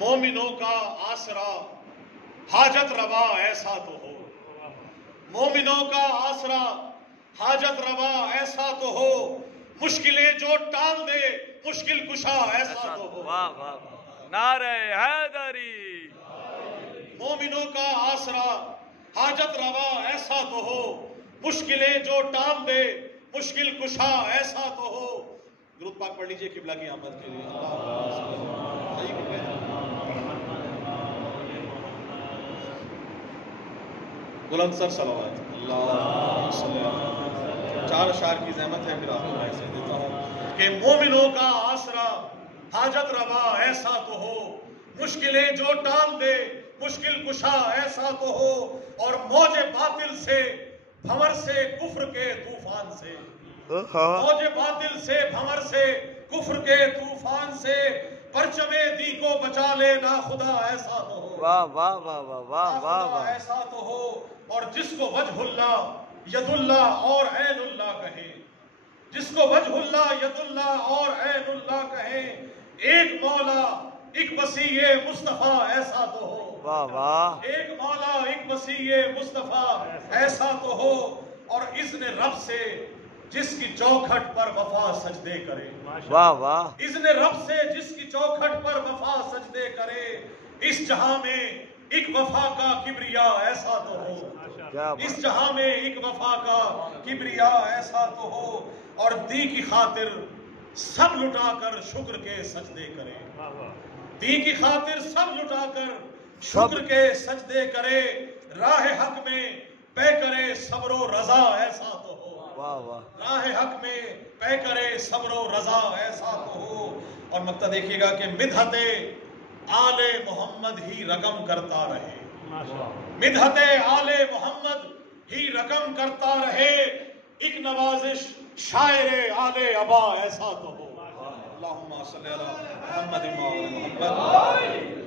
مومنوں کا آسرا حاجت روا ایسا تو ہو، مومنوں کا آسرا حاجت روا ایسا تو ہو، مشکلیں جو ٹال دے مشکل کشا ایسا تو ہو۔ واہ واہ واہ، نعرہ حیدری۔ مومنوں کا آسرا حاجت روا ایسا تو ہو، مشکلیں جو ٹال دے مشکل کشا ایسا تو ہو۔ درود پاک پڑھ لیجئے قبلہ کی آمد کے لیے۔ بلند سر صلوات۔ اللہ صلی اللہ۔ 4 اشعار کی زحمت ہے، پھر آخر میں ایسے دیتا ہوں کہ مومنوں کا آسرا حاجت روا ایسا تو ہو، مشکلیں جو ٹال دے مشکل کشا ایسا تو ہو، اور موج باطل سے بھنور سے کفر کے طوفان سے، موج باطل سے بھنور سے کفر کے طوفان سے، پرچم دی کو بچا لے نا خدا ایسا تو ہو۔ واہ واہ واہ واہ واہ واہ واہ۔ ایسا تو ہو، اور جس کو وجہ اللہ ید اللہ اور عین اللہ کہے، جس کو وجہ اللہ ید اللہ اور عین اللہ کہے، ایک مولا ایک وسیع مصطفیٰ ایسا تو ہو۔ واہ واہ۔ ایک مولا ایک وسیع مصطفیٰ ایسا تو ہو، اور اذن رب سے جس کی چوکھٹ پر وفا سجدے کرے، واہ واہ۔ اذن رب سے جس کی چوکھٹ پر وفا سجدے کرے، اس جہاں میں ایک وفا کا کبریا ایسا تو ہو، اس جہاں میں ایک وفا کا کبریا ایسا تو ہو، اور دی کی خاطر سب لٹا کر شکر کے سجدے کرے، دی کی خاطر سب لٹا کر شکر کے سجدے کرے، راہ حق میں پے کرے صبر و رضا ایسا تو ہو، واہ واہ۔ راہ حق میں پے کرے صبر و رضا ایسا تو ہو۔ اور مقطع دیکھیے گا کہ مدحت آل محمد ہی رقم کرتا رہے، مدحت آل محمد ہی رقم کرتا رہے، ایک نوازش شاعر آل ابا ایسا تو ہو۔ اللہم صلی علی محمد و آل محمد۔